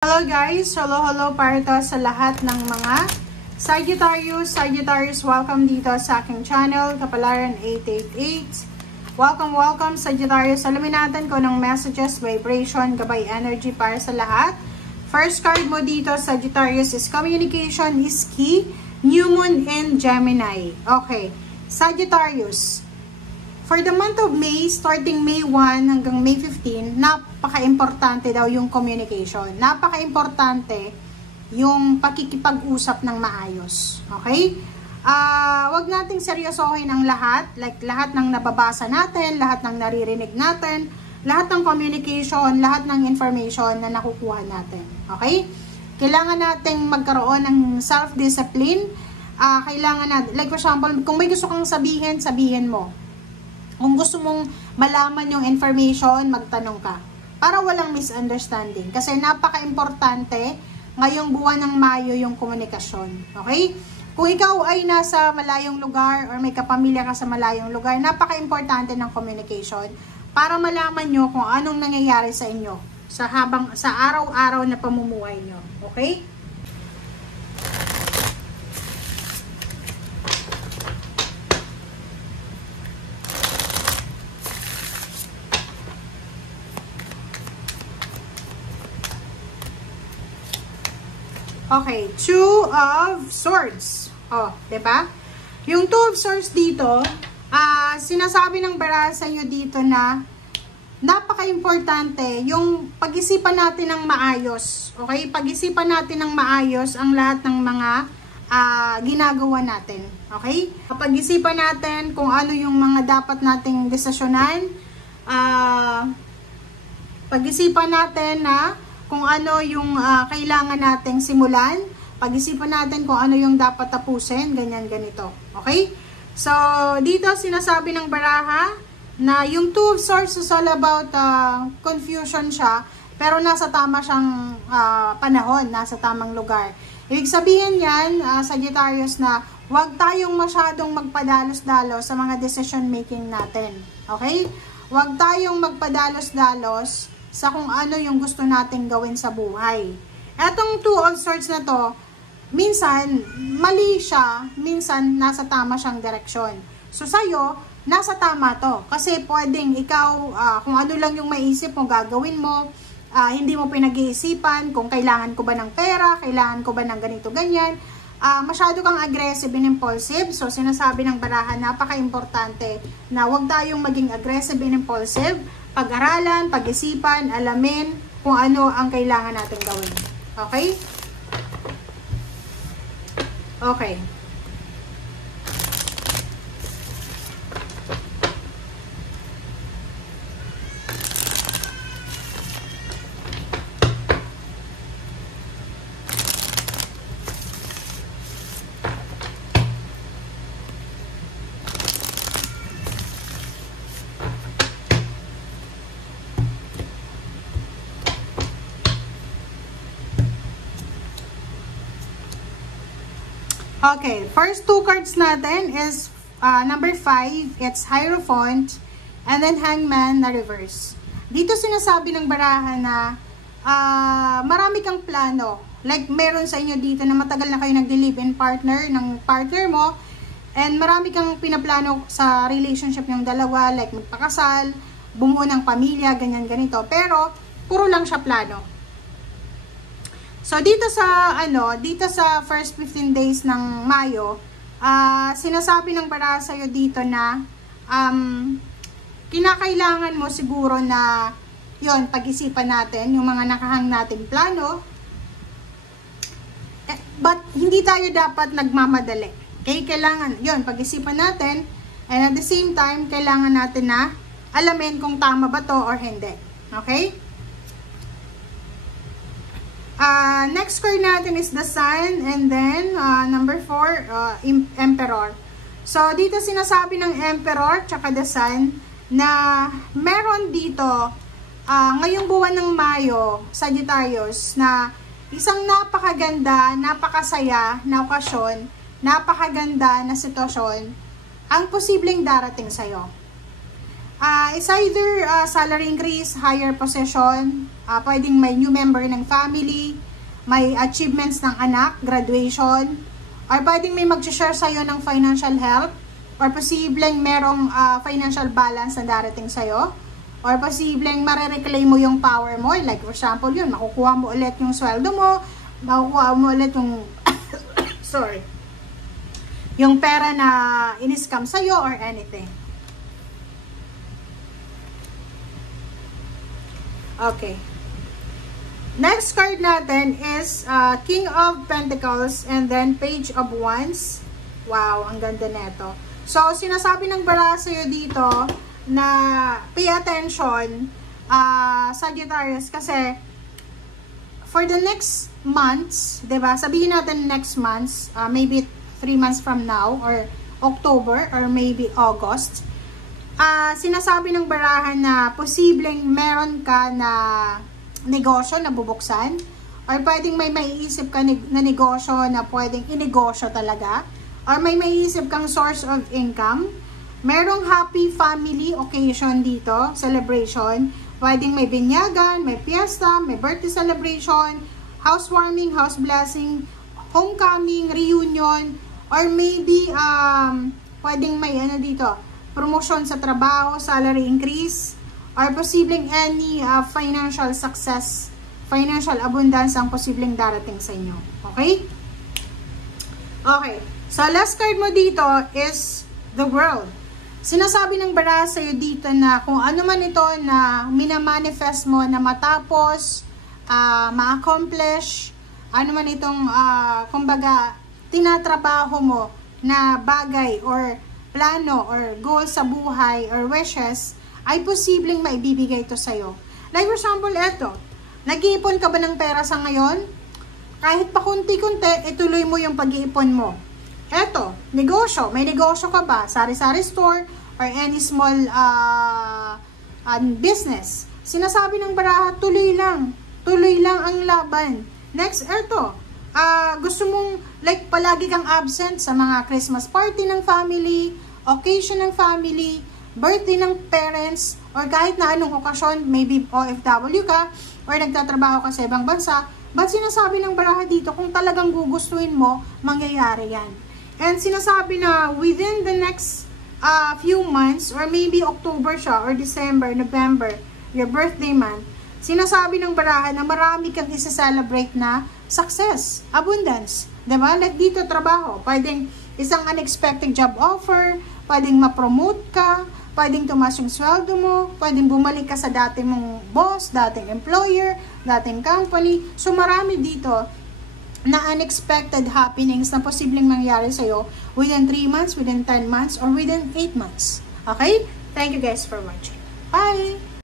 Hello guys! Hello para to sa lahat ng mga Sagittarius, welcome dito sa aking channel, Kapalaran 888. Welcome Sagittarius. Alamin natin kung anong messages, vibration, gabay energy para sa lahat. First card mo dito, Sagittarius, is communication is key, new moon and Gemini. Okay, Sagittarius. For the month of May, starting May 1 hanggang May 15, napaka-importante daw yung communication. Napaka-importante yung pakikipag-usap ng maayos. Okay? Wag nating seryosohin ang lahat. Like, lahat ng nababasa natin, lahat ng naririnig natin, lahat ng communication, lahat ng information na nakukuha natin. Okay? Kailangan nating magkaroon ng self-discipline. Kailangan natin, like for example, kung may gusto kang sabihin, sabihin mo. Kung gusto mong malaman yung information, magtanong ka. Para walang misunderstanding. Kasi napaka-importante ngayong buwan ng Mayo yung komunikasyon. Okay? Kung ikaw ay nasa malayong lugar or may kapamilya ka sa malayong lugar, napaka-importante ng communication para malaman nyo kung anong nangyayari sa inyo sa araw-araw na pamumuhay nyo. Okay? Okay, Two of Swords. Oh, 'di ba? Yung Two of Swords dito, sinasabi ng baraha nyo dito na napaka-importante yung pag-isipan natin ng maayos. Okay? Pag-isipan natin ng maayos ang lahat ng mga ginagawa natin. Okay? Pag-isipan natin kung ano yung mga dapat nating desisyonan. Pag-isipan natin na kung ano yung kailangan nating simulan, pag-isipan natin kung ano yung dapat tapusin, ganyan, ganito. Okay? So, dito sinasabi ng baraha na yung Two of Swords is all about confusion siya, pero nasa tama siyang panahon, nasa tamang lugar. Ibig sabihin yan, Sagittarius, na huwag tayong masyadong magpadalos-dalos sa mga decision making natin. Okay? Huwag tayong magpadalos-dalos sa kung ano yung gusto nating gawin sa buhay. Etong Two of Swords na to, minsan mali siya, minsan nasa tama siyang direksyon. So sa'yo, nasa tama to. Kasi pwedeng ikaw, kung ano lang yung maisip mo, gagawin mo, hindi mo pinag-iisipan kung kailangan ko ba ng pera, kailangan ko ba ng ganito, ganyan. Masyado kang aggressive and impulsive. So sinasabi ng baraha, napaka-importante na huwag tayong maging aggressive and impulsive. Pag-aralan, pag-isipan, alamin kung ano ang kailangan natin gawin. Okay? Okay. Okay, first two cards natin is number 5, it's Hierophant, and then Hangman na reverse. Dito sinasabi ng baraha na marami kang plano. Like meron sa inyo dito na matagal na kayo nag-live-in partner ng partner mo, and marami kang pinaplano sa relationship yung dalawa, like magpakasal, bumuo ng pamilya, ganyan ganito. Pero puro lang siya plano. So dito sa first 15 days ng Mayo, sinasabi ng baraha sa'yo dito na kinakailangan mo siguro na yon, pag-isipan natin yung mga nakahang nating plano. But hindi tayo dapat nagmamadali. Okay? Kailangan, yon, pag-isipan natin, and at the same time, kailangan natin na alamin kung tama ba to or hindi. Okay? Next card natin is the Sun, and then number 4, Emperor. So dito sinasabi ng Emperor tsaka the Sun na meron dito ngayong buwan ng Mayo, Sagittarius, na isang napakaganda, napakasaya na okasyon, napakaganda na sitwasyon ang posibleng darating sa'yo. It's either salary increase, higher position, pwedeng may new member ng family, may achievements ng anak, graduation, or pwedeng may mag-share sa'yo ng financial help, or posibleng merong financial balance na darating sa'yo, or posibleng marireclaim mo yung power mo, like for example yun, makukuha mo ulit yung sweldo mo, makukuha mo ulit yung sorry, yung pera na in-scam sa'yo or anything. Okay. Next card natin is King of Pentacles and then Page of Wands. Wow, ang ganda neto. So, sinasabi ng baraha sa'yo dito na pay attention, Sagittarius, kasi for the next months, diba? Sabihin natin next months, maybe 3 months from now, or October, or maybe August, sinasabi ng barahan na posibleng meron ka na negosyo na bubuksan, or pwedeng may maiisip ka na negosyo na pwedeng inegosyo talaga, or may maiisip kang source of income. Merong happy family occasion dito, celebration, pwedeng may binyagan, may fiesta, may birthday celebration, housewarming, house blessing, homecoming, reunion, or maybe pwedeng may ano dito, promotion sa trabaho, salary increase, or posibleng any financial success, financial abundance ang posibleng darating sa inyo. Okay? Okay. So, last card mo dito is the World. Sinasabi ng baraha sa'yo dito na kung ano man ito na minamanifest mo na matapos, ma-accomplish, ano man itong, kumbaga, tinatrabaho mo na bagay or plano or goal sa buhay or wishes, ay posibleng maibibigay ito sa'yo. Like for example, eto, nag-iipon ka ba ng pera sa ngayon? Kahit pa kunti-kunti, ituloy mo yung pag-iipon mo. Eto, negosyo. May negosyo ka ba? Sari-sari store or any small business. Sinasabi ng baraha, tuloy lang. Tuloy lang ang laban. Next, eto, gusto mong like palagi kang absent sa mga Christmas party ng family, occasion ng family, birthday ng parents, or kahit na anong okasyon, maybe OFW ka, or nagtatrabaho ka sa ibang bansa, but sinasabi ng baraha dito, kung talagang gugustuhin mo, mangyayari yan. And sinasabi na within the next few months, or maybe October siya, or December, November, your birthday month, sinasabi ng baraha na marami kang isa-celebrate na success, abundance. Diba? Like dito, trabaho. Pwedeng isang unexpected job offer, pwedeng ma-promote ka, pwedeng tumas yung sweldo mo, pwedeng bumalik ka sa dati mong boss, dating employer, dating company. So, marami dito na unexpected happenings na posibleng mangyari sa'yo within 3 months, within 10 months, or within 8 months. Okay? Thank you guys for watching. Bye!